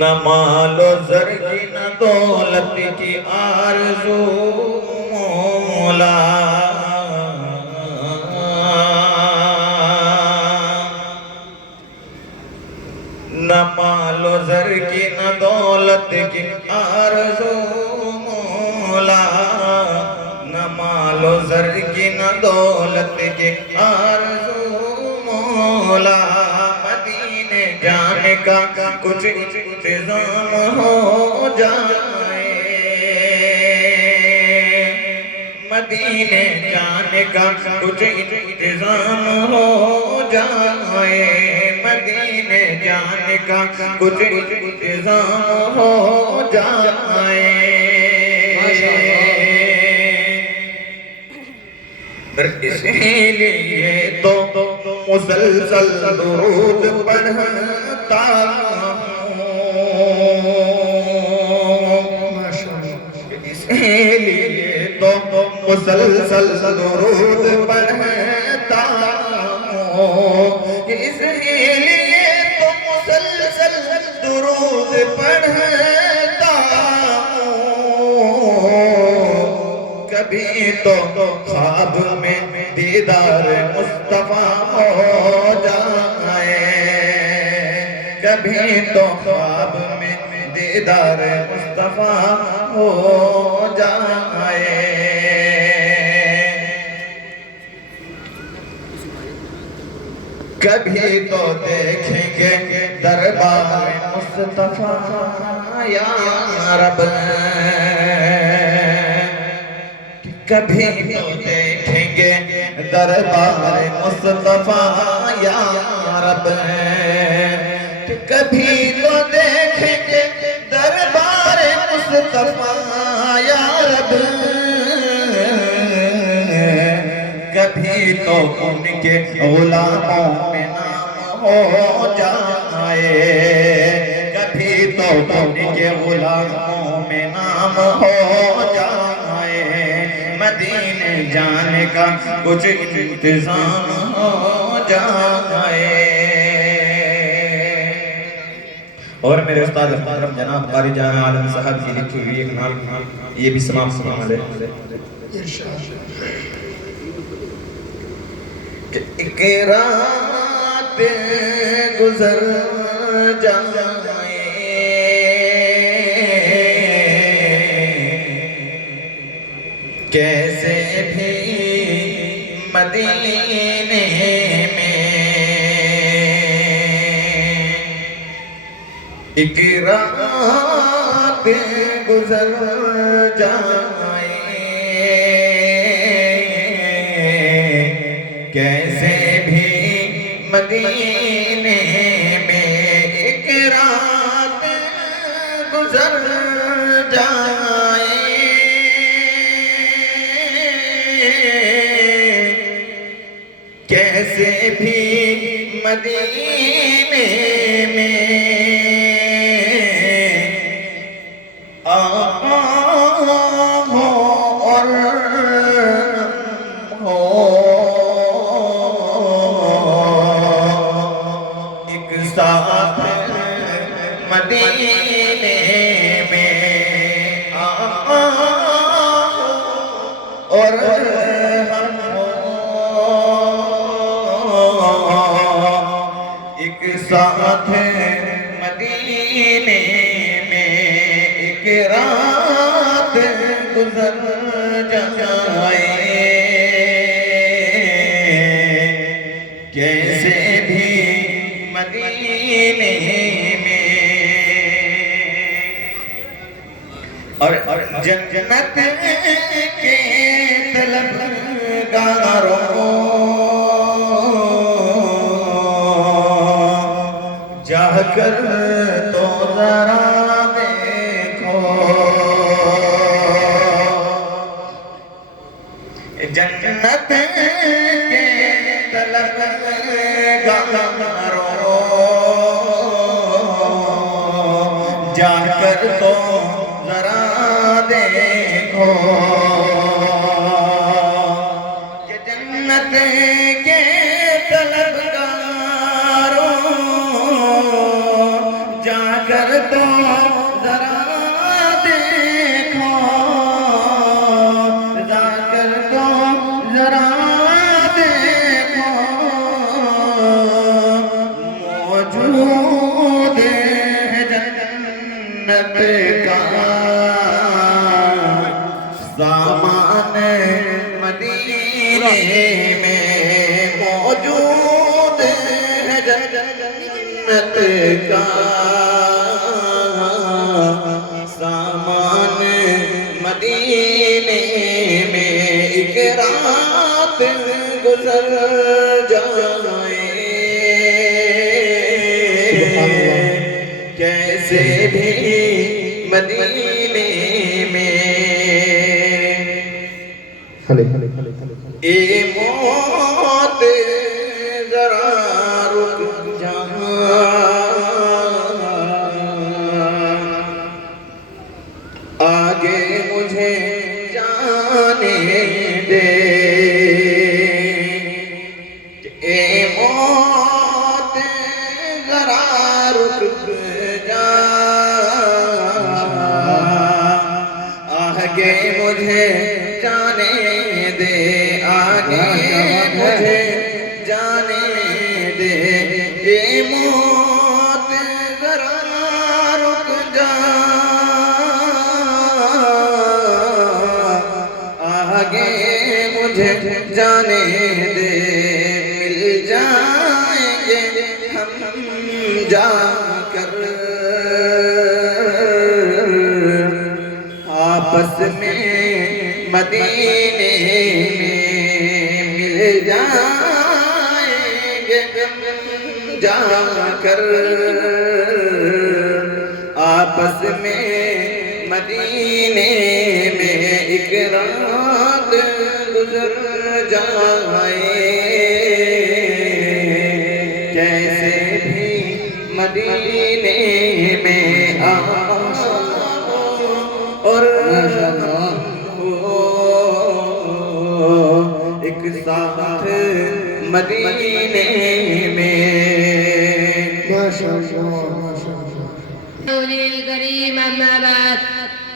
نہ مال و زر کی نہ دولت کی آرزو مولا، نہ مال و زر کی نہ دولت کی آرزو مولا، نہ مال و زر کی نہ دولت کی آرزو مولا، مدینے جانے کا کچھ انتظام ہو جائے، مدینے جانے کا کچھ انتظام ہو جائے، مدینے جانے کا کچھ انتظام ہو جائے۔ اس لیے تو مسلسل درود پڑھتا ہوں، اس لیے تو مسلسل درود پڑھتا ہوں، اس لیے تو مسلسل درود پڑھتا ہوں، کبھی تو خواب میں دیدار مصطفیٰ ہو جائے، کبھی تو خواب میں دیدار مصطفیٰ ہو جائے۔ کبھی تو دیکھیں گے دربار مصطفیٰ یا رب، کبھی تو دیکھیں گے دربار مصطفیٰ یا رب، کبھی تو دیکھیں گے دربار مصطفیٰ یا رب، کبھی تو ان کے غلاموں میں نام ہو جائے، کبھی تو ان کے غلاموں میں نام ہو جائے، مدینے جانے کا کچھ انتظام ہو جائے۔ اور میرے استاد محترم جناب قاری جان عالم صاحب کی لکھی ہوئی ایک نام یہ بھی سماعت فرما لے۔ کہ ایک رات گزر جائے، کیسے بھی مدینے میں، ایک رات گزر جائے، کیسے بھی مدینے میں، ایک رات گزر جائے، کیسے بھی مدینے میں آقا ہو اور ہو، ایک ساتھ مدینے میں آقا اور ہم ایک ساتھ مدینے میں، ایک رات گزر جائے، کیسے بھی مدینے میں، اور جنت کے طلبگاروں جا کر تو ذرا دیکھو، جنت کے طلبگاروں جا کر تو ذرا دیکھو، کہ جنت کے طلبگاروں جنت کا سامان مدینے میں ایک رات گزر جائے کیسے بھی مدینے میں اے موت ذرا رک جا آگے مجھے جانے دے اے موت ذرا رک جا آگے مجھے جانے دے آگے مجھے جانے دے اے موت ذرا رک جا آگے مجھے جانے دے مل جائیں گے ہم جا کر آپس میں مدینے میں مل جائیں گے ہم جا کر آپس میں مدینے میں ایک رات گزر جائے کیسے بھی مدینے میں آؤ اور ایک ساتھ مدینے میں الكريم أما بعد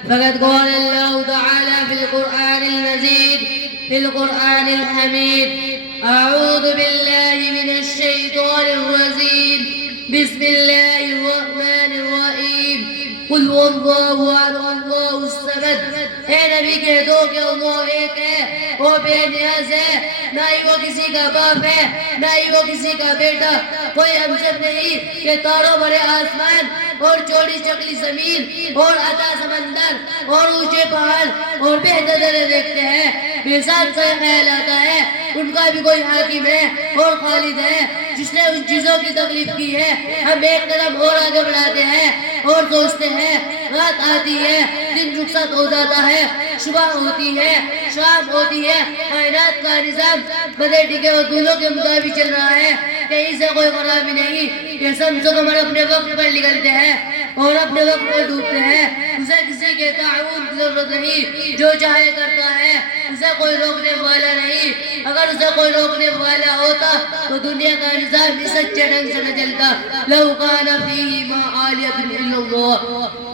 فقد قال الله تعالى في القرآن المجيد في القرآن الحميد أعوذ بالله من الشيطان الرجيم بسم الله الرحمن الرحيم قل هو الله أحد الله الصمد اے نبی کہہ دو کہ اللہ ایک ہے وہ بے نیاز ہے نہ ہی وہ کسی کا باپ ہے نہ ہی وہ کسی کا بیٹا کوئی ہمسر نہیں کہ تاروں بھرے آسمان اور چوڑی چکلی زمین اور عطا سمندر اور اونچے پہاڑ اور بہتے درے دیکھتے ہیں بے ساتھ سے خیال آتا ہے ان کا بھی کوئی حاکم ہے اور خالد ہے جس نے ان چیزوں کی تکلیف کی ہے ہم ایک قدم اور آگے بڑھاتے ہیں اور سوچتے ہیں رات آتی ہے دن رخصت ہو جاتا ہے صبح ہوتی ہے شام ہوتی ہے کائنات کا نظام بدے ٹکے اصولوں کے مطابق چل رہا ہے کہیں سے کوئی خرابی نہیں یہ سب ہم اپنے وقت پر نکلتے ہیں اور اپنے وقت پر ڈوبتے ہیں اسے کسی کے تعاون کی ضرورت نہیں جو چاہے کرتا ہے اسے کوئی روکنے والا نہیں اگر اسے کوئی روکنے والا ہوتا تو دنیا کا نظام اس اچھے ڈھنگ سے نہ چلتا لو کان فیہما آلیۃ الا اللہ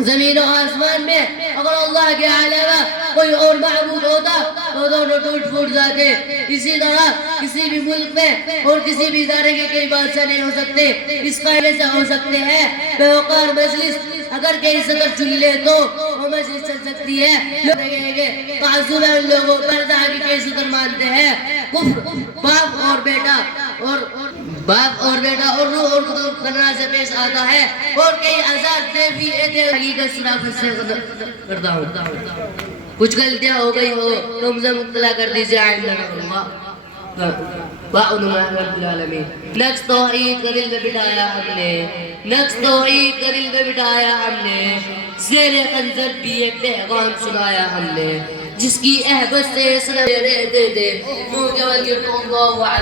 زمین و آسمان میں اگر اللہ کے علاوہ کوئی اور معبود ہوتا تو دونوں ٹوٹ پھوٹ جاتے اسی طرح کسی بھی ملک میں اور کسی بھی ادارے کے کئی بادشاہ نہیں ہو سکتے اس قائدے سے ہو سکتے ہیں بے وقار مجلس اگر کئی صدر چن لے تو وہ مجلس چل سکتی ہے لوگ کہیں گے تعصب ہے ان لوگوں پر کہ کئی صدر مانتے ہیں کفر باپ اور بیٹا اور روح اور قدر کرنا سے پیش آتا ہے اور کئی آزاد دے بھی حقیقت صرافت سے کرتا ہوں کچھ غلطیاں ہو گئی ہو تو مجھے مطلع کر دیجئے اللہ وَأَعُنُمَا رَبِّ الْعَالَمِينَ نقص توحید کا دل میں بٹھایا ہم نے زیر خنجر بھی ایک پیغام سنایا ہم نے جس کی احبت سے سلام رہتے تھے منہ کے ولی اللہ